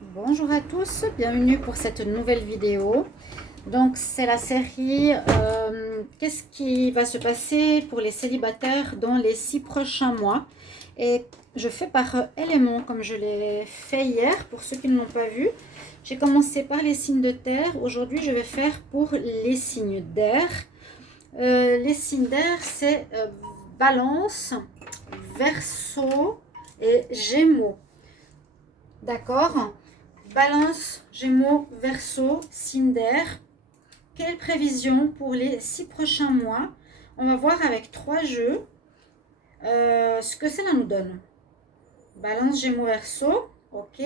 Bonjour à tous, bienvenue pour cette nouvelle vidéo. Donc c'est la série qu'est-ce qui va se passer pour les célibataires dans les 6 prochains mois. Et je fais par éléments comme je l'ai fait hier pour ceux qui ne l'ont pas vu. J'ai commencé par les signes de terre, aujourd'hui je vais faire pour les signes d'air. Les signes d'air c'est Balance, Verseau et Gémeaux. D'accord? Balance, Gémeaux, Verseau, signe d'air. Quelle prévision pour les 6 prochains mois? On va voir avec 3 jeux ce que cela nous donne. Balance, Gémeaux, Verseau. Ok.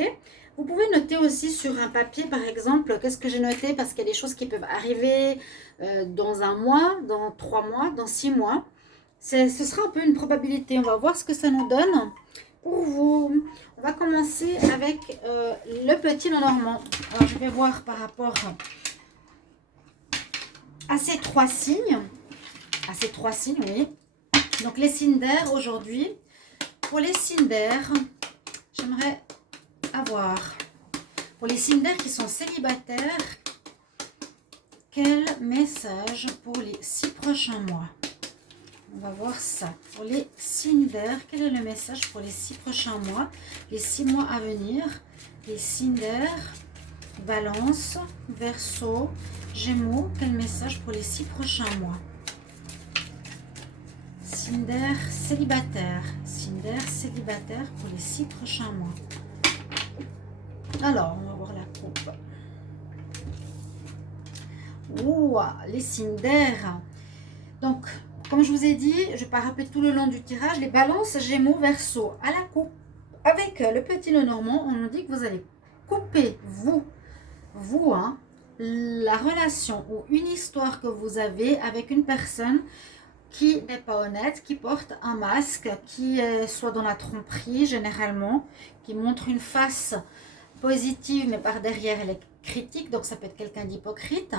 Vous pouvez noter aussi sur un papier, par exemple, qu'est-ce que j'ai noté, parce qu'il y a des choses qui peuvent arriver dans un mois, dans 3 mois, dans 6 mois. Ce sera un peu une probabilité. On va voir ce que ça nous donne pour vous. On va commencer avec le petit Lenormand. Alors, je vais voir par rapport à ces 3 signes. À ces 3 signes, oui. Donc, les signes d'air aujourd'hui. Pour les signes d'air, j'aimerais avoir, pour les signes d'air qui sont célibataires, quel message pour les 6 prochains mois? On va voir ça. Pour les signes d'air, quel est le message pour les 6 prochains mois, les 6 mois à venir? Les signes d'air, Balance, Verseau, Gémeaux, quel message pour les 6 prochains mois? Signe d'air célibataire. Signe d'air célibataire pour les 6 prochains mois. Alors, on va voir la coupe. Ouh, les signes d'air. Donc, comme je vous ai dit, je ne vais pas répéter tout le long du tirage, les balances, Gémeaux, Verseau. À la coupe, avec le petit Lenormand, on nous dit que vous allez couper, vous, la relation ou une histoire que vous avez avec une personne qui n'est pas honnête, qui porte un masque, qui est soit dans la tromperie généralement, qui montre une face positive, mais par derrière elle est critique, donc ça peut être quelqu'un d'hypocrite.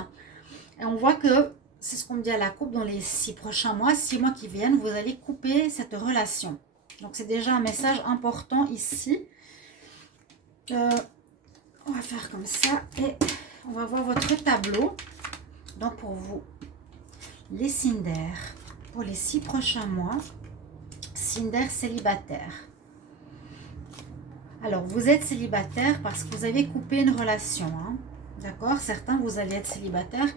Et on voit que c'est ce qu'on me dit à la coupe, dans les 6 prochains mois, 6 mois qui viennent, vous allez couper cette relation. Donc c'est déjà un message important ici. On va faire comme ça et on va voir votre tableau. Donc pour vous, les signes d'air, pour les 6 prochains mois, signes d'air célibataire. Alors vous êtes célibataire parce que vous avez coupé une relation. Hein. D'accord? Certains, vous allez être célibataire.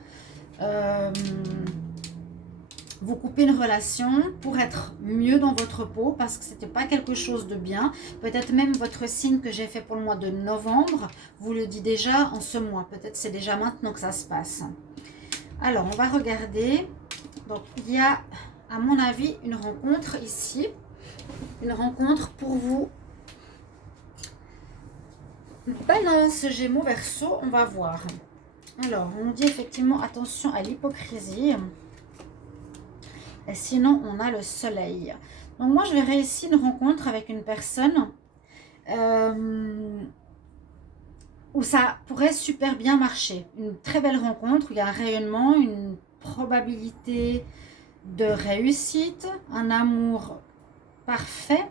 Vous coupez une relation pour être mieux dans votre peau parce que ce n'était pas quelque chose de bien. Peut-être même votre signe que j'ai fait pour le mois de novembre vous le dit déjà en ce mois. Peut-être c'est déjà maintenant que ça se passe. Alors, on va regarder. Donc, il y a, à mon avis, une rencontre ici. Une rencontre pour vous. Balance, Gémeaux, Verseau, on va voir. Alors, on dit effectivement attention à l'hypocrisie. Et sinon, on a le soleil. Donc, moi, je verrai ici une rencontre avec une personne où ça pourrait super bien marcher. Une très belle rencontre où il y a un rayonnement, une probabilité de réussite, un amour parfait.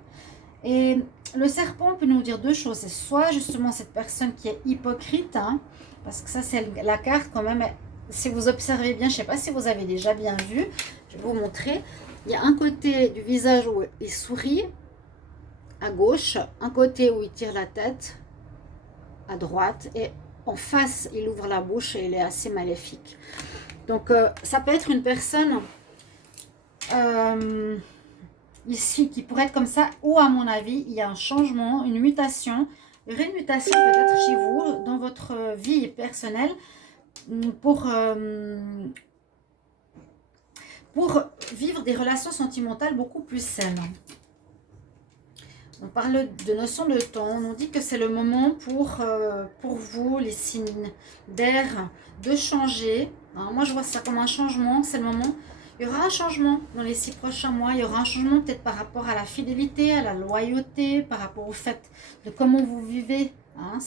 Et le serpent peut nous dire deux choses. C'est soit justement cette personne qui est hypocrite, hein, parce que ça c'est la carte quand même. Si vous observez bien, je ne sais pas si vous avez déjà bien vu, je vais vous montrer. Il y a un côté du visage où il sourit, à gauche, un côté où il tire la tête, à droite, et en face, il ouvre la bouche et il est assez maléfique. Donc, ça peut être une personne ici qui pourrait être comme ça, ou à mon avis, il y a un changement, une mutation. Il y aurait une mutation peut-être chez vous, dans votre vie personnelle, pour vivre des relations sentimentales beaucoup plus saines. On parle de notion de temps, on nous dit que c'est le moment pour vous, les signes d'air, de changer. Hein, moi, je vois ça comme un changement, c'est le moment. Il y aura un changement dans les 6 prochains mois, il y aura un changement peut-être par rapport à la fidélité, à la loyauté, par rapport au fait de comment vous vivez hein,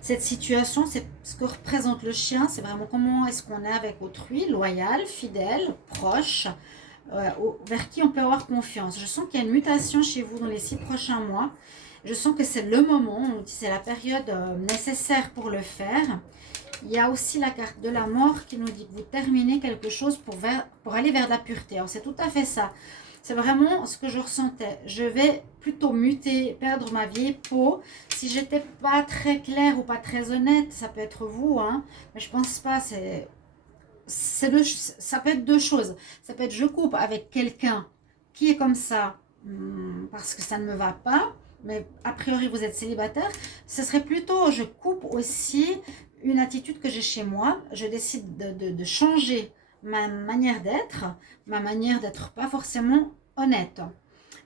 cette situation. C'est ce que représente le chien, c'est vraiment comment est-ce qu'on est avec autrui, loyal, fidèle, proche, vers qui on peut avoir confiance. Je sens qu'il y a une mutation chez vous dans les 6 prochains mois Je sens que c'est le moment, c'est la période nécessaire pour le faire. Il y a aussi la carte de la mort qui nous dit que vous terminez quelque chose pour aller vers la pureté. Alors c'est tout à fait ça. C'est vraiment ce que je ressentais. Je vais plutôt muter, perdre ma vieille peau. Si j'étais pas très claire ou pas très honnête, ça peut être vous, hein, mais je pense pas. Ça peut être deux choses. Ça peut être je coupe avec quelqu'un qui est comme ça parce que ça ne me va pas, mais a priori vous êtes célibataire. Ce serait plutôt je coupe aussi une attitude que j'ai chez moi. Je décide de changer ma manière d'être pas forcément honnête.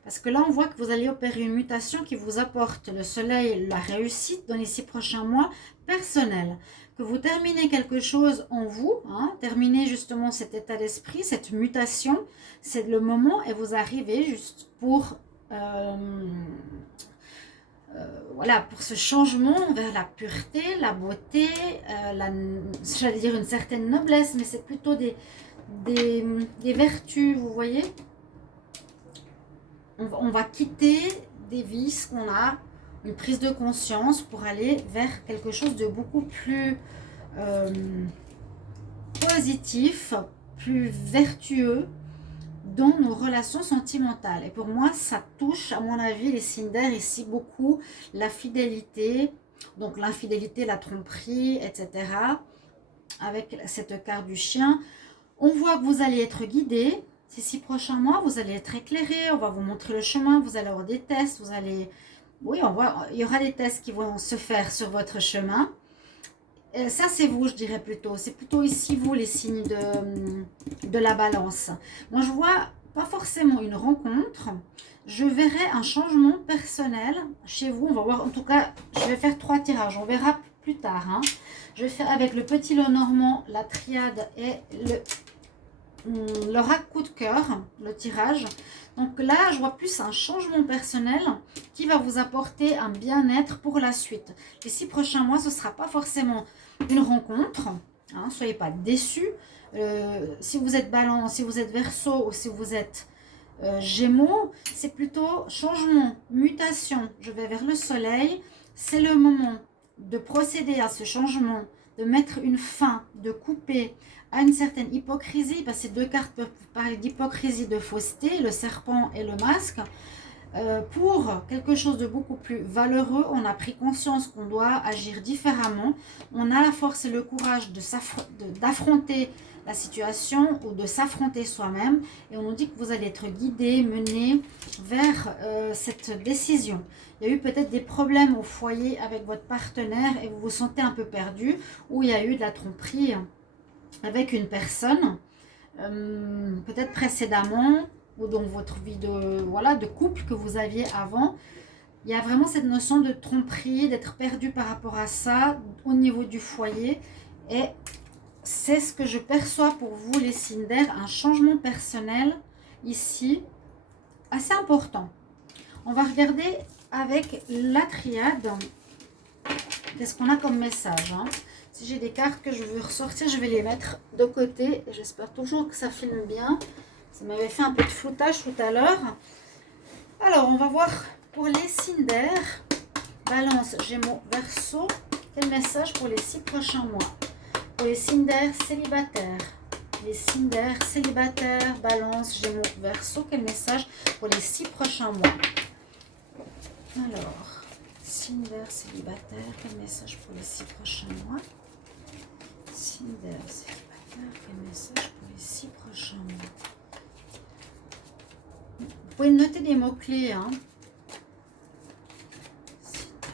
Parce que là, on voit que vous allez opérer une mutation qui vous apporte le soleil, la réussite dans les 6 prochains mois personnels. Que vous terminez quelque chose en vous, hein, terminez justement cet état d'esprit, cette mutation, c'est le moment et vous arrivez juste pour... voilà, pour ce changement vers la pureté, la beauté, j'allais dire une certaine noblesse, mais c'est plutôt des vertus, vous voyez. On va quitter des vices qu'on a, une prise de conscience pour aller vers quelque chose de beaucoup plus positif, plus vertueux dans nos relations sentimentales. Et pour moi, ça touche, à mon avis, les signes d'air ici beaucoup la fidélité, donc l'infidélité, la tromperie, etc. Avec cette carte du chien, on voit que vous allez être guidé. Ces 6 prochains mois, vous allez être éclairé, on va vous montrer le chemin, vous allez avoir des tests, vous allez... Oui, il y aura des tests qui vont se faire sur votre chemin. Et ça, c'est vous, je dirais plutôt. C'est plutôt ici, vous, les signes de la balance. Moi, je vois pas forcément une rencontre. Je verrai un changement personnel chez vous. On va voir, en tout cas, je vais faire 3 tirages. On verra plus tard. Hein. Je vais faire avec le petit lot normand, la triade et l'oracle coup de cœur, le tirage. Donc là, je vois plus un changement personnel qui va vous apporter un bien-être pour la suite. Les 6 prochains mois, ce ne sera pas forcément une rencontre. Hein, soyez pas déçus. Si vous êtes balance, si vous êtes verseau ou si vous êtes gémeaux, c'est plutôt changement, mutation. Je vais vers le soleil. C'est le moment de procéder à ce changement, de mettre une fin, de couper à une certaine hypocrisie, parce que ces 2 cartes peuvent parler d'hypocrisie, de fausseté, le serpent et le masque. Pour quelque chose de beaucoup plus valeureux, on a pris conscience qu'on doit agir différemment. On a la force et le courage d'affronter la situation ou de s'affronter soi-même. Et on nous dit que vous allez être guidé, mené vers cette décision. Il y a eu peut-être des problèmes au foyer avec votre partenaire et vous vous sentez un peu perdu, ou il y a eu de la tromperie avec une personne, peut-être précédemment, ou dans votre vie de couple que vous aviez avant. Il y a vraiment cette notion de tromperie, d'être perdu par rapport à ça au niveau du foyer. Et c'est ce que je perçois pour vous, les signes d'air, un changement personnel ici, assez important. On va regarder avec la triade, qu'est-ce qu'on a comme message, hein. Si j'ai des cartes que je veux ressortir, je vais les mettre de côté. Et j'espère toujours que ça filme bien. Ça m'avait fait un peu de floutage tout à l'heure. Alors, on va voir pour les signes d'air. Balance, Gémeaux, Verseau. Quel message pour les 6 prochains mois? Pour les signes d'air célibataires. Les signes d'air célibataires, Balance, Gémeaux, Verseau. Quel message pour les 6 prochains mois? Alors, signes d'air célibataires. Quel message pour les 6 prochains mois? Signes d'air célibataire. Quel message pour les 6 prochains mois? Vous pouvez noter des mots-clés, hein.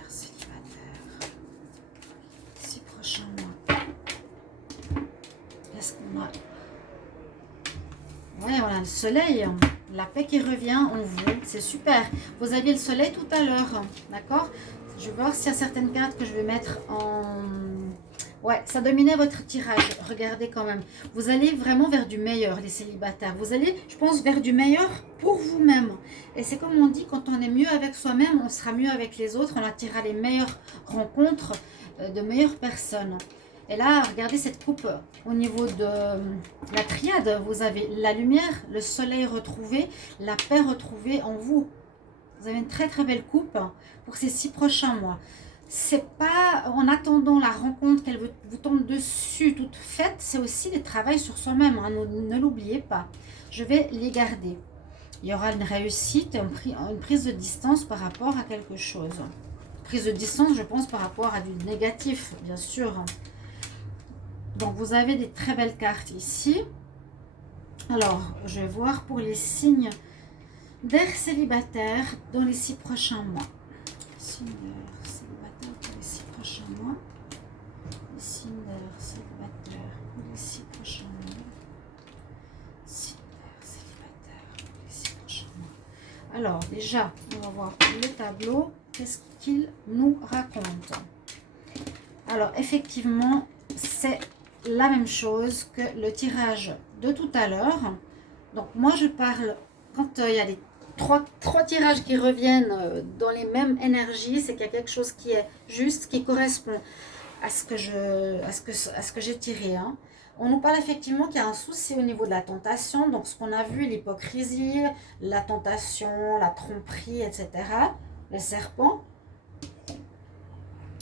Célibataire. 6 prochains mois. Qu'est-ce qu'on a? Ouais, on a le soleil. La paix qui revient en vous. C'est super. Vous aviez le soleil tout à l'heure. D'accord? Je vais voir s'il y a certaines cartes que je vais mettre en... Ouais, ça dominait votre tirage. Regardez quand même. Vous allez vraiment vers du meilleur, les célibataires. Vous allez, je pense, vers du meilleur pour vous-même. Et c'est comme on dit, quand on est mieux avec soi-même, on sera mieux avec les autres. On attirera les meilleures rencontres de meilleures personnes. Et là, regardez cette coupe au niveau de la triade. Vous avez la lumière, le soleil retrouvé, la paix retrouvée en vous. Vous avez une très très belle coupe pour ces 6 prochains mois. C'est pas en attendant la rencontre qu'elle vous tombe dessus toute faite, c'est aussi le travail sur soi-même, hein, ne l'oubliez pas. Je vais les garder. Il y aura une réussite et une prise de distance par rapport à quelque chose. Prise de distance, je pense, par rapport à du négatif, bien sûr. Donc, vous avez des très belles cartes ici. Alors, je vais voir pour les signes d'air célibataire dans les 6 prochains mois. Signes d'air célibataire pour les 6 prochains mois. Les signes d'air célibataire pour les 6 prochains mois. Signes d'air célibataire pour les 6 prochains mois. Alors, déjà, on va voir le tableau. Qu'est-ce qu'il nous raconte? Alors, effectivement, c'est la même chose que le tirage de tout à l'heure. Donc, moi, je parle, quand il y a les trois tirages qui reviennent dans les mêmes énergies, c'est qu'il y a quelque chose qui est juste, qui correspond à ce que j'ai tiré. Hein. On nous parle effectivement qu'il y a un souci au niveau de la tentation. Donc, ce qu'on a vu, l'hypocrisie, la tentation, la tromperie, etc. Le serpent,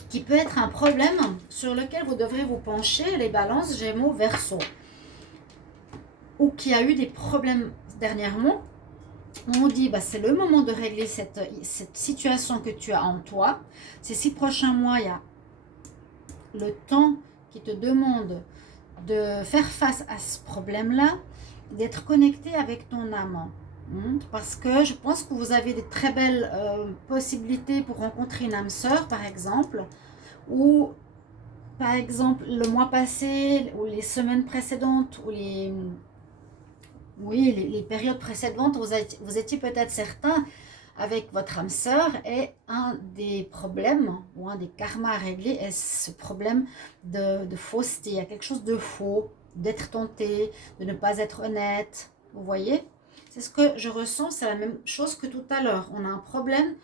qui peut être un problème sur lequel vous devrez vous pencher, les balances, Gémeaux, Verseau. Ou qui a eu des problèmes dernièrement. On nous dit, bah, c'est le moment de régler cette situation que tu as en toi. Ces 6 prochains mois, il y a le temps qui te demande de faire face à ce problème-là, d'être connecté avec ton âme. Parce que je pense que vous avez des très belles possibilités pour rencontrer une âme sœur, par exemple. Ou, par exemple, le mois passé, ou les semaines précédentes, ou les périodes précédentes, vous étiez peut-être certain avec votre âme sœur, et un des problèmes ou un des karmas à régler est ce problème de fausseté. Il y a quelque chose de faux, d'être tenté, de ne pas être honnête. Vous voyez? C'est ce que je ressens, c'est la même chose que tout à l'heure. On a un problème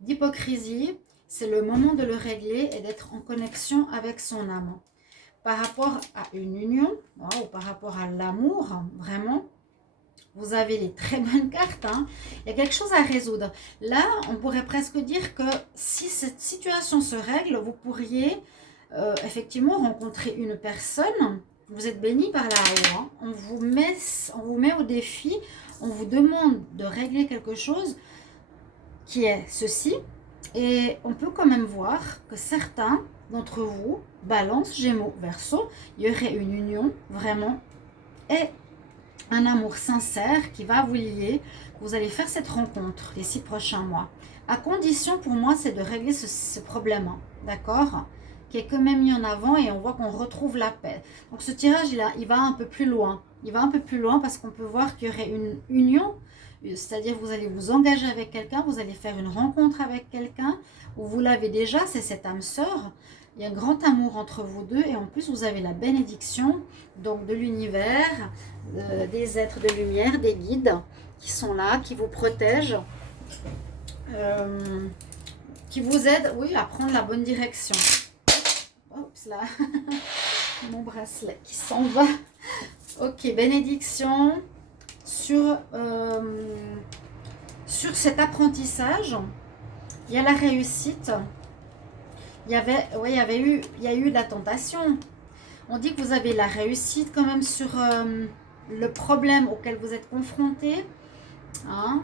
d'hypocrisie, c'est le moment de le régler et d'être en connexion avec son âme. Par rapport à une union, ou par rapport à l'amour, vraiment, vous avez les très bonnes cartes. Hein. Il y a quelque chose à résoudre. Là, on pourrait presque dire que si cette situation se règle, vous pourriez effectivement rencontrer une personne. Vous êtes béni par là-haut. Hein. On vous met au défi. On vous demande de régler quelque chose qui est ceci. Et on peut quand même voir que certains d'entre vous, Balance, Gémeaux, Verseau, il y aurait une union vraiment et un amour sincère qui va vous lier. Vous allez faire cette rencontre les 6 prochains mois. À condition pour moi, c'est de régler ce problème, d'accord, qui est quand même mis en avant et on voit qu'on retrouve la paix. Donc ce tirage, il va un peu plus loin. Il va un peu plus loin parce qu'on peut voir qu'il y aurait une union, c'est-à-dire vous allez vous engager avec quelqu'un, vous allez faire une rencontre avec quelqu'un, ou vous l'avez déjà, c'est cette âme sœur. Il y a un grand amour entre vous deux et en plus vous avez la bénédiction donc de l'univers, des êtres de lumière, des guides qui sont là, qui vous protègent, qui vous aident, oui, à prendre la bonne direction. Oups là, mon bracelet qui s'en va. Ok, bénédiction sur cet apprentissage. Il y a la réussite. Il y a eu de la tentation. On dit que vous avez la réussite quand même sur le problème auquel vous êtes confronté. Hein,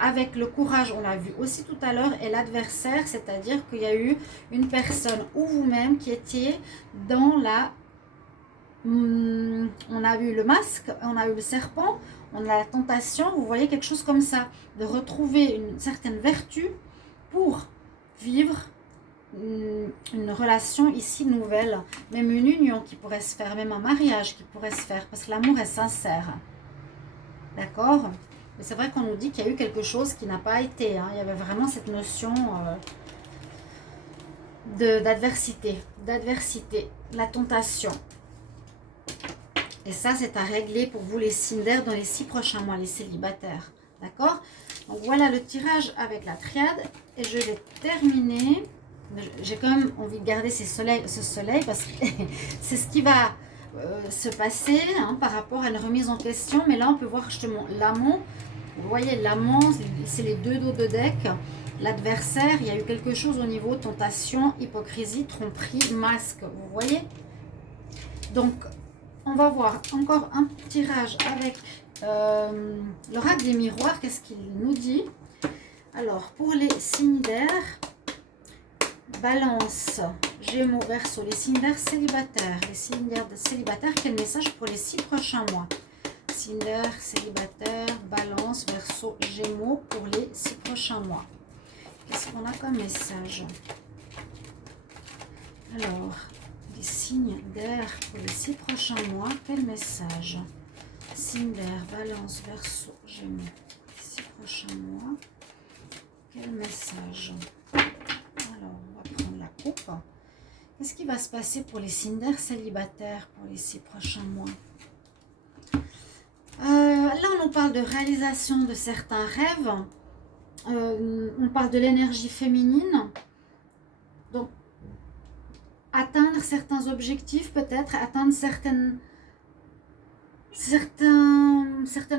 avec le courage, on l'a vu aussi tout à l'heure, et l'adversaire, c'est-à-dire qu'il y a eu une personne ou vous-même qui étiez dans la... on a eu le masque, on a eu le serpent, on a la tentation, vous voyez quelque chose comme ça, de retrouver une certaine vertu pour vivre une relation ici nouvelle, même une union qui pourrait se faire, même un mariage qui pourrait se faire, parce que l'amour est sincère. D'accord? Mais c'est vrai qu'on nous dit qu'il y a eu quelque chose qui n'a pas été. Hein. Il y avait vraiment cette notion d'adversité, la tentation. Et ça, c'est à régler pour vous les signes d'air dans les 6 prochains mois, les célibataires. D'accord? Donc voilà le tirage avec la triade. Et je vais terminer. J'ai quand même envie de garder ce soleil parce que c'est ce qui va se passer hein, par rapport à une remise en question. Mais là, on peut voir justement l'amont. Vous voyez, l'amant, c'est les deux dos de deck. L'adversaire, il y a eu quelque chose au niveau tentation, hypocrisie, tromperie, masque. Vous voyez? Donc, on va voir encore un tirage avec l'oracle des miroirs. Qu'est-ce qu'il nous dit? Alors, pour les signes d'air, Balance, Gémeaux, Verseau, les signes d'air célibataires. Les signes d'air célibataires, quel message pour les 6 prochains mois? Signes d'air célibataire, Balance, Verseau, Gémeaux pour les 6 prochains mois. Qu'est-ce qu'on a comme message? Alors, les signes d'air pour les 6 prochains mois, quel message? Signes d'air, Balance, Verseau, Gémeaux, 6 prochains mois, quel message? Alors, on va prendre la coupe. Qu'est-ce qui va se passer pour les signes d'air célibataires pour les 6 prochains mois? Là, on nous parle de réalisation de certains rêves. On parle de l'énergie féminine. Donc, atteindre certains objectifs, peut-être, atteindre certaines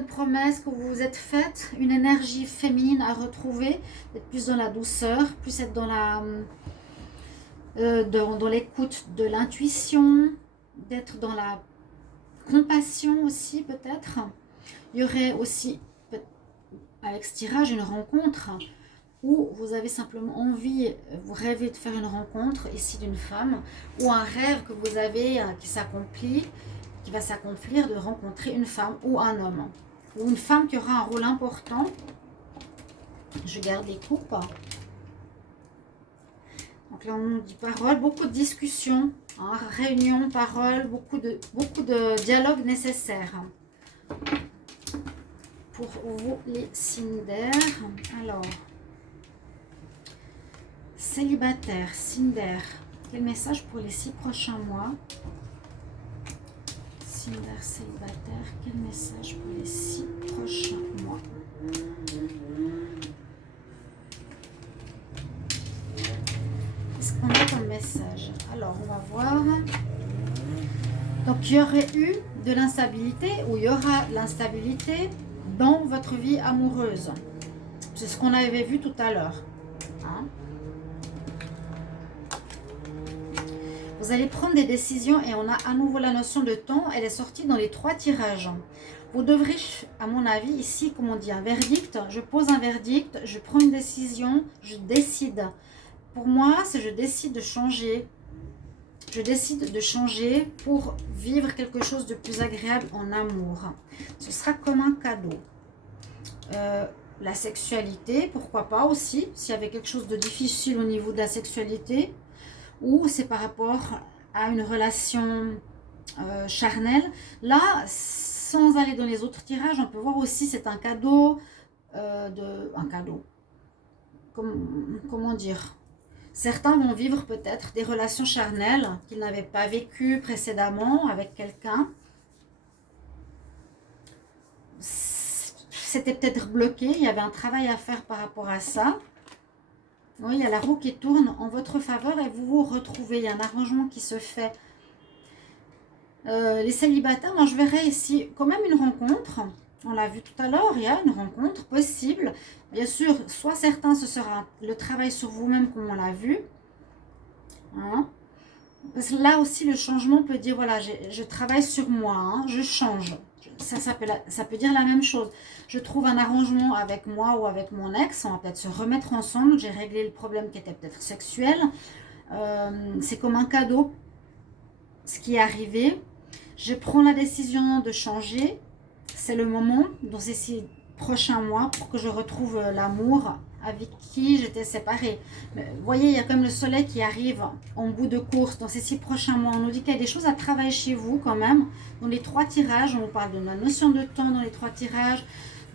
promesses que vous vous êtes faites, une énergie féminine à retrouver, d'être plus dans la douceur, plus être dans l'écoute de l'intuition, d'être dans la compassion aussi peut-être. Il y aurait aussi avec ce tirage une rencontre où vous avez simplement envie, vous rêvez de faire une rencontre ici d'une femme, ou un rêve que vous avez qui s'accomplit, qui va s'accomplir, de rencontrer une femme ou un homme, ou une femme qui aura un rôle important. Je garde les coupes. Donc là on nous dit parole, beaucoup de discussions, hein, réunions, paroles, beaucoup de dialogues nécessaires. Pour vous les signes d'air, alors célibataire, signe d'air, quel message pour les 6 prochains mois? Signe d'air célibataire, quel message pour les 6 prochains mois? Qu'est-ce qu'on a comme message? Alors, on va voir. Donc, il y aurait eu de l'instabilité, ou il y aura l'instabilité dans votre vie amoureuse. C'est ce qu'on avait vu tout à l'heure. Hein? Vous allez prendre des décisions et on a à nouveau la notion de temps. Elle est sortie dans les 3 tirages. Vous devrez, à mon avis, ici, comme on dit, un verdict. Je pose un verdict, je prends une décision, je décide. Pour moi, c'est je décide de changer. Je décide de changer pour vivre quelque chose de plus agréable en amour. Ce sera comme un cadeau. La sexualité, pourquoi pas aussi, s'il y avait quelque chose de difficile au niveau de la sexualité, ou c'est par rapport à une relation charnelle. Là, sans aller dans les autres tirages, on peut voir aussi c'est un cadeau, comment dire, certains vont vivre peut-être des relations charnelles qu'ils n'avaient pas vécues précédemment avec quelqu'un. C'était peut-être bloqué, il y avait un travail à faire par rapport à ça. Oui, il y a la roue qui tourne en votre faveur et vous vous retrouvez. Il y a un arrangement qui se fait. Les célibataires, moi je verrais ici quand même une rencontre. On l'a vu tout à l'heure, il y a une rencontre possible. Bien sûr, soit certains, ce sera le travail sur vous-même comme on l'a vu. Hein? Parce que là aussi, le changement peut dire, voilà, je travaille sur moi, hein, je change. Ça peut dire la même chose. Je trouve un arrangement avec moi ou avec mon ex, on va peut-être se remettre ensemble. J'ai réglé le problème qui était peut-être sexuel. C'est comme un cadeau, ce qui est arrivé. Je prends la décision de changer. C'est le moment, dans ces 6 prochains mois, pour que je retrouve l'amour avec qui j'étais séparée. Mais, vous voyez, il y a comme le soleil qui arrive en bout de course dans ces 6 prochains mois. On nous dit qu'il y a des choses à travailler chez vous quand même. Dans les 3 tirages, on parle de la notion de temps dans les 3 tirages,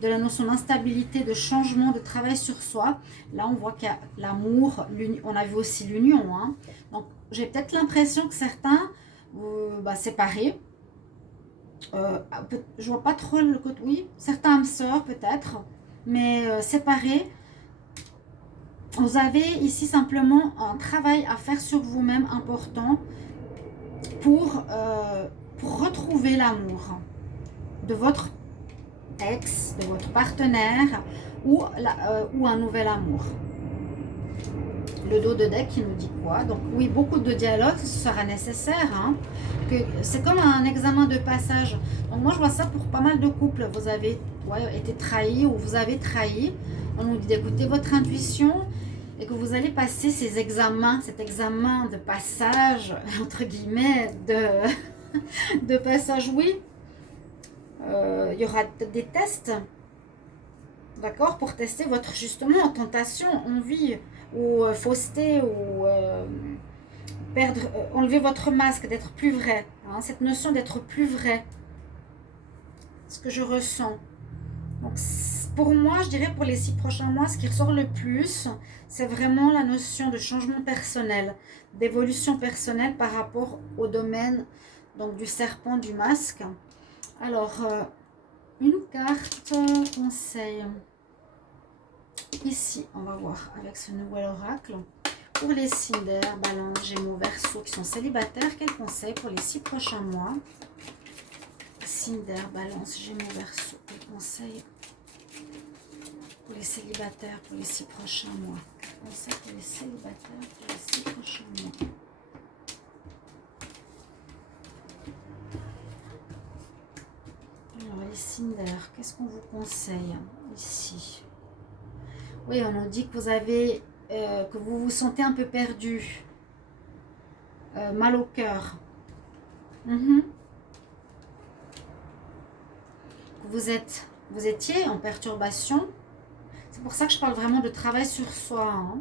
de la notion d'instabilité, de changement, de travail sur soi. Là, on voit qu'il y a l'amour, on a vu aussi l'union. Hein. Donc, j'ai peut-être l'impression que certains, séparés, je vois pas trop le côté, oui, certains âmes sœurs peut-être, mais séparés. Vous avez ici simplement un travail à faire sur vous-même important pour retrouver l'amour de votre ex, de votre partenaire ou un nouvel amour. Le dos de deck qui nous dit quoi? Donc oui, beaucoup de dialogue sera nécessaire. Hein, c'est comme un examen de passage. Donc moi je vois ça pour pas mal de couples. Vous avez été trahi ou vous avez trahi. On nous dit d'écouter votre intuition et que vous allez passer ces examens, cet examen de passage, entre guillemets, de passage, oui. Il y aura des tests, d'accord, pour tester votre, justement, tentation, envie ou fausseté ou perdre, enlever votre masque, d'être plus vrai. Hein, cette notion d'être plus vrai, ce que je ressens. Donc, pour moi, je dirais pour les 6 prochains mois, ce qui ressort le plus, c'est vraiment la notion de changement personnel, d'évolution personnelle par rapport au domaine donc, du serpent, du masque. Alors, une carte conseil. Ici, on va voir avec ce nouvel oracle. Pour les signes d'air, Balance, Gémeaux, Verseau qui sont célibataires, quel conseil pour les 6 prochains mois? Signes d'air, Balance, Gémeaux, Verseau, quel conseil pour les célibataires pour les 6 prochains mois? Quel conseil pour les célibataires pour les 6 prochains mois? Alors, les signes d'air, qu'est-ce qu'on vous conseille ici? Oui, on nous dit que vous avez, que vous vous sentez un peu perdu, mal au cœur. Vous étiez en perturbation. C'est pour ça que je parle vraiment de travail sur soi, hein,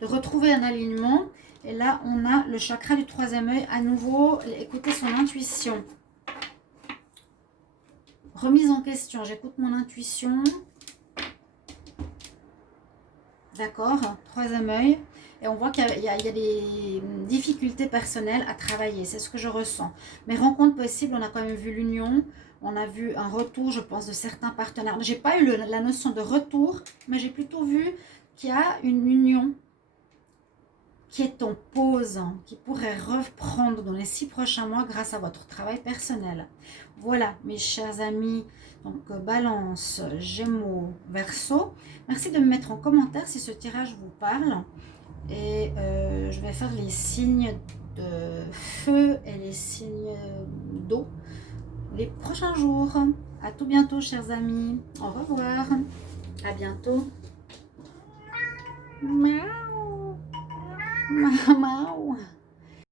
de retrouver un alignement. Et là, on a le chakra du 3e œil. À nouveau, écoutez son intuition. Remise en question. J'écoute mon intuition. D'accord, 3e œil. Et on voit qu'il y a des difficultés personnelles à travailler. C'est ce que je ressens. Mes rencontres possibles, on a quand même vu l'union. On a vu un retour, je pense, de certains partenaires. Je n'ai pas eu la notion de retour, mais j'ai plutôt vu qu'il y a une union qui est en pause, hein, qui pourrait reprendre dans les 6 prochains mois grâce à votre travail personnel. Voilà, mes chers amis, donc Balance, Gémeaux, Verseau. Merci de me mettre en commentaire si ce tirage vous parle. Et je vais faire les signes de feu et les signes d'eau les prochains jours. À tout bientôt, chers amis. Au revoir. À bientôt. Miaou. Miaou.